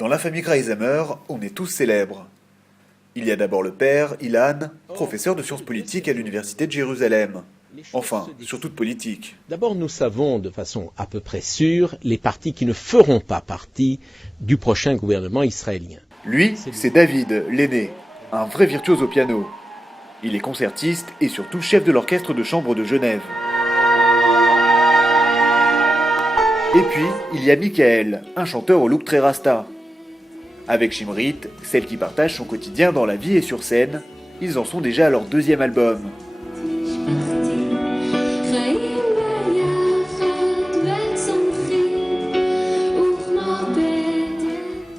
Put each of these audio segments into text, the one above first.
Dans la famille Greisamer, on est tous célèbres. Il y a d'abord le père, Ilan, professeur de sciences politiques à l'université de Jérusalem. Enfin, surtout de politique. D'abord, nous savons de façon à peu près sûre les partis qui ne feront pas partie du prochain gouvernement israélien. Lui, c'est David, l'aîné, un vrai virtuose au piano. Il est concertiste et surtout chef de l'orchestre de chambre de Genève. Et puis, il y a Michael, un chanteur au look très rasta. Avec Shimrit, celle qui partage son quotidien dans la vie et sur scène, ils en sont déjà à leur deuxième album.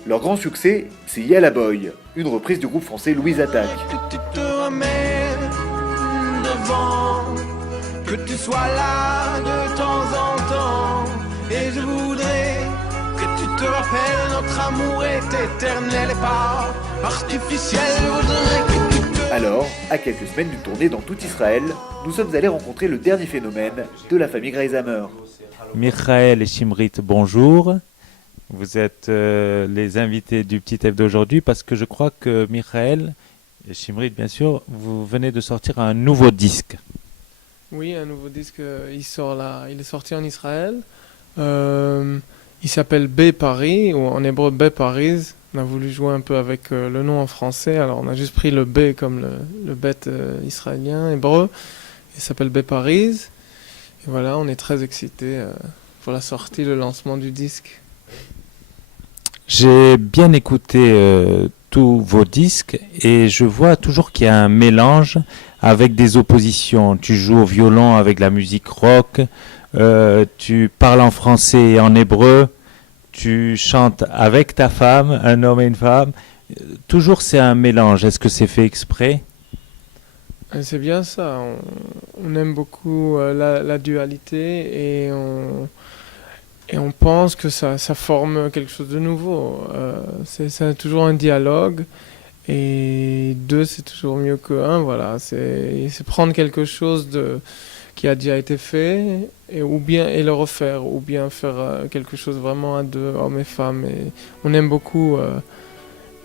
Leur grand succès, c'est Yalla Boy, une reprise du groupe français Louise Attaque. Que tu sois là de temps en temps, et je voudrais que tu te rappelles, notre amour est éternel et pas artificiel. Alors, à quelques semaines d'une tournée dans tout Israël, nous sommes allés rencontrer le dernier phénomène de la famille Greisamer. Michael et Shimrit, bonjour. Vous êtes les invités du Petit F d'aujourd'hui parce que je crois que Michael et Shimrit, bien sûr, vous venez de sortir un nouveau disque. Oui, un nouveau disque, il sort là, il est sorti en Israël. Il s'appelle B Paris, ou en hébreu B Paris. On a voulu jouer un peu avec le nom en français, alors on a juste pris le B comme le bête israélien, hébreu. Il s'appelle B Paris. Et voilà, on est très excités pour la sortie, le lancement du disque. J'ai bien écouté tous vos disques et je vois toujours qu'il y a un mélange avec des oppositions. Tu joues au violon avec la musique rock, tu parles en français et en hébreu, tu chantes avec ta femme, un homme et une femme. Toujours c'est un mélange. Est-ce que c'est fait exprès ? C'est bien ça. On aime beaucoup la dualité et on pense que ça forme quelque chose de nouveau. C'est toujours un dialogue. Et deux, c'est toujours mieux que un, voilà. C'est prendre quelque chose qui a déjà été fait et le refaire, ou bien faire quelque chose vraiment à deux, hommes et femmes. Et on aime beaucoup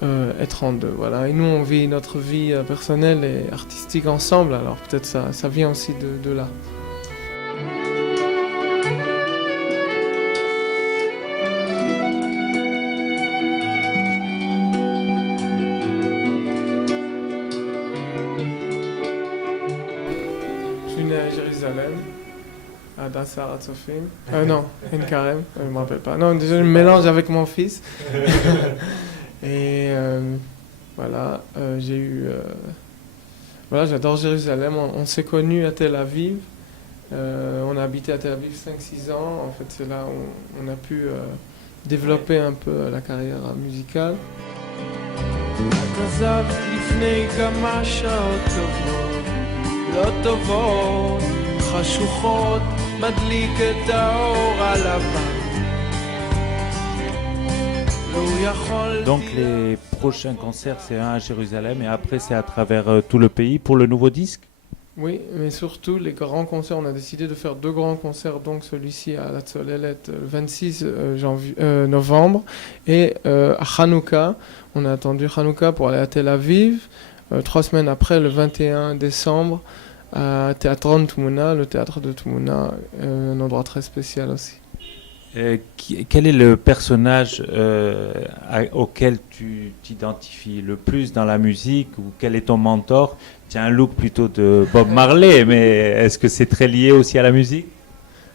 être en deux, voilà. Et nous, on vit notre vie personnelle et artistique ensemble, alors peut-être ça vient aussi de là. À Jérusalem, à Dassar, à Tzofim. Non, Ein Karem, je ne me rappelle pas. Non, déjà, je me mélange avec mon fils. Et voilà, voilà, j'adore Jérusalem. On s'est connus à Tel Aviv. On a habité à Tel Aviv 5-6 ans. En fait, c'est là où on a pu développer un peu la carrière musicale. לא טובות, חשוכות, מדליק את האור הלבן. Donc les prochains concerts, c'est un à Jérusalem et après c'est à travers tout le pays pour le nouveau disque ? Oui, mais surtout les grands concerts. On a décidé de faire 2 grands concerts, donc celui-ci à la Tzolelet le 26 novembre et à Hanouka. On a attendu Hanouka pour aller à Tel Aviv. 3 semaines après, le 21 décembre, à Théâtre Tmouna, le théâtre de Tmouna, un endroit très spécial aussi. Quel est le personnage auquel tu t'identifies le plus dans la musique, ou quel est ton mentor ? Tu as un look plutôt de Bob Marley, mais est-ce que c'est très lié aussi à la musique ?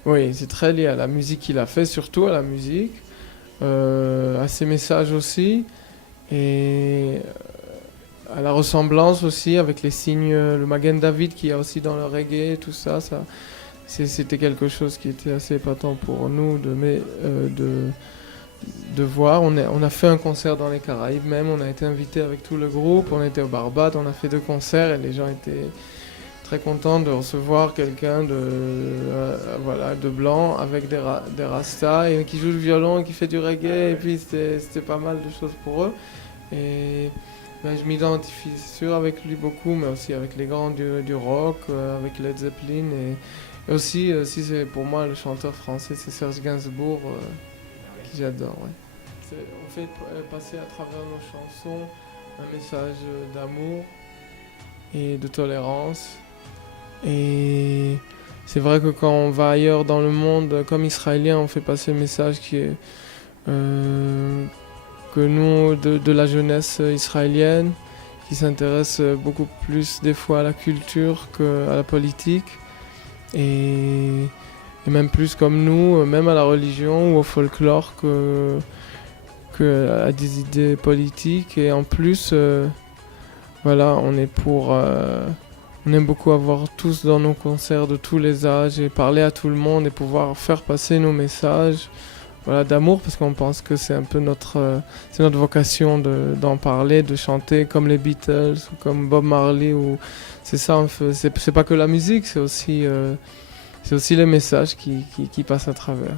Oui, c'est très lié à la musique qu'il a fait, surtout à la musique, à ses messages aussi, et à la ressemblance aussi avec les signes, le Magen David qu'il y a aussi dans le reggae, tout ça, c'était quelque chose qui était assez épatant pour nous de voir. On a fait un concert dans les Caraïbes même, on a été invité avec tout le groupe, on était au Barbade, on a fait 2 concerts et les gens étaient très contents de recevoir quelqu'un de blanc avec des rastas et qui joue du violon et qui fait du reggae, et puis c'était pas mal de choses pour eux. Et je m'identifie sûr avec lui beaucoup, mais aussi avec les grands du rock, avec Led Zeppelin, et aussi c'est pour moi le chanteur français, c'est Serge Gainsbourg, que j'adore. Ouais. on fait passer à travers nos chansons un message d'amour et de tolérance. Et c'est vrai que quand on va ailleurs dans le monde, comme Israélien, on fait passer le message qui est que nous, de la jeunesse israélienne, qui s'intéresse beaucoup plus des fois à la culture qu'à la politique, et même plus comme nous, même à la religion ou au folklore que à des idées politiques. Et en plus, voilà, on aime beaucoup avoir tous dans nos concerts de tous les âges et parler à tout le monde et pouvoir faire passer nos messages, voilà, d'amour, parce qu'on pense que c'est un peu c'est notre vocation d'en parler, de chanter comme les Beatles ou comme Bob Marley. C'est ça, c'est pas que la musique, c'est aussi les messages qui passent à travers.